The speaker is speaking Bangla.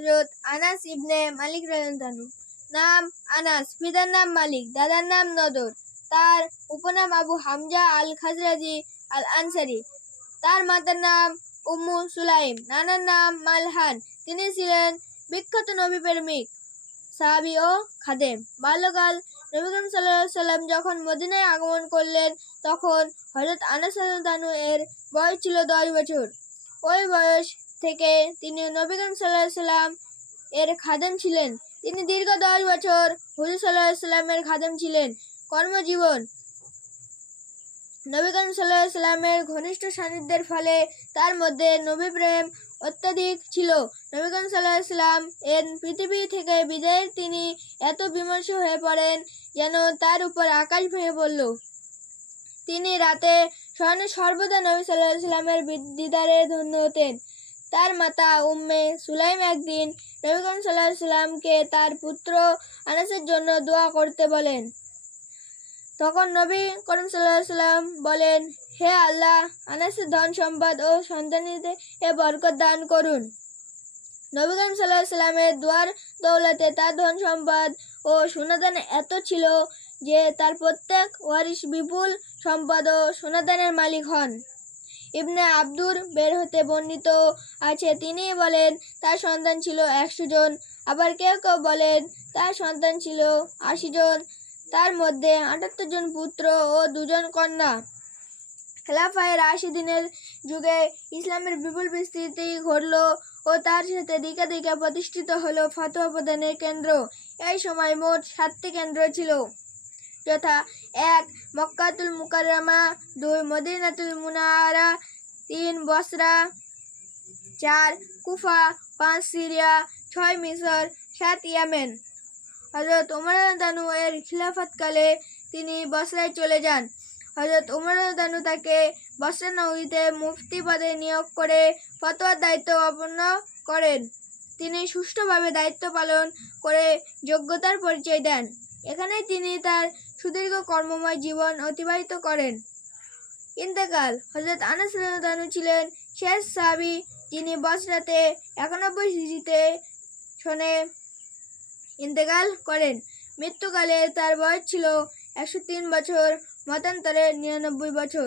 হযরত আনাস ইবনে মালিক রাদিয়াল্লাহু আনহু। নাম আনাস, পিতার নাম মালিক, দাদার নাম নদর। তার উপনাম আবু হামজা আল খাজরাজি আল আনসারি। তার মাতার নাম উম্মু সুলাইম, নানার নাম মালহান। তিনি ছিলেন বিখ্যাত নবী প্রেমিক সাহাবী ও খাদেম। বাল্যকাল, নবী করিম সাল্লাল্লাহু আলাইহি ওয়াসাল্লাম যখন মদিনায় আগমন করলেন তখন হযরত আনাস রাদিয়াল্লাহু আনহু এর বয়স ছিল 10 বছর। ওই বয়স থেকে তিনি নবী করিম সাল্লাল্লাহু আলাইহি ওয়াসাল্লাম এর খাদেম ছিলেন। তিনি দীর্ঘ 10 বছর হুজুর সাল্লাল্লাহু আলাইহি ওয়াসাল্লামের খাদেম ছিলেন। কর্মজীবন, নবী করিম সাল্লাল্লাহু আলাইহি ওয়াসাল্লামের ঘনিষ্ঠ সান্নিধ্যের ফলে তার মধ্যে নবী প্রেম অত্যধিক ছিল। নবী করিম সাল্লাল্লাহু আলাইহি ওয়াসাল্লাম এর পৃথিবী থেকে বিদায়ের তিনি এত বিমর্ষ হয়ে পড়েন যেন তার উপর আকাশ ভেঙে পড়ল। তিনি রাতে শয়নে সর্বদা নবী সাল্লাল্লাহু আলাইহি ওয়াসাল্লামের দিদারে ধন্য হতেন। তার মাতা উম্মে সুলাইম একদিন নবী করিম সাল্লাল্লাহু আলাইহি ওয়াসাল্লামকে তার পুত্র আনাসের জন্য দোয়া করতে বলেন। তখন নবী করিম সাল্লাল্লাহু আলাইহি ওয়াসাল্লাম বলেন, হে আল্লাহ, আনাসের ধন সম্পদ ও সন্তানিতে বরকত দান করুন। নবী করিম সাল্লাল্লাহু আলাইহি ওয়াসাল্লামের দোয়ার দৌলতে তার ধন সম্পদ ও সোনাদান এত ছিল যে তার প্রত্যেক ওয়ারিশ বিপুল সম্পদ ও সোনাদানের মালিক হন। ইবনে আব্দুর বের হতে বর্ণিত আছে, তিনি বলেন তার সন্তান ছিল 100 জন। আবার কেউ কেউ বলেন তার সন্তান ছিল 80 জন। তার মধ্যে 78 জন পুত্র ও 2 জন কন্যা। খেলাফায়ে রাশিদিনের যুগে ইসলামের বিপুল বিস্তৃতি ঘটল ও তার সাথে দিকে দিকে প্রতিষ্ঠিত হলো ফতোয়া প্রদানের কেন্দ্র। এই সময় মোট 7টি কেন্দ্র ছিল, যথা 1 মক্কাতুল মুকাররমা, 2 মদিনাতুল মুনাওয়ারা, 3 বসরা, 4 কুফা, 5 সিরিয়া, 6 মিসর, 7 ইয়েমেন। হযরত ওমর রাদিয়াল্লাহু আনহু এর খিলাফতকালে তিনি বসরায় চলে যান। হযরত ওমর রাদিয়াল্লাহু আনহু তাকে বসরা নগরীতে মুফতি পদে নিয়োগ করে ফতোয়ার দায়িত্ব অর্পণ করেন। তিনি সুষ্ঠুভাবে দায়িত্ব পালন করে যোগ্যতার পরিচয় দেন। এখানেই তিনি তার সুদীর্ঘ কর্মময় জীবন অতিবাহিত করেন। ইন্তেকাল, হযরত আনাস রাদিয়াল্লাহু আনহু ছিলেন শেষ সাহাবী যিনি বসরাতে 91 হিজরিতে সনে ইন্তেকাল করেন। মৃত্যুকালে তার বয়স ছিল 103 বছর, মতান্তরে 99 বছর।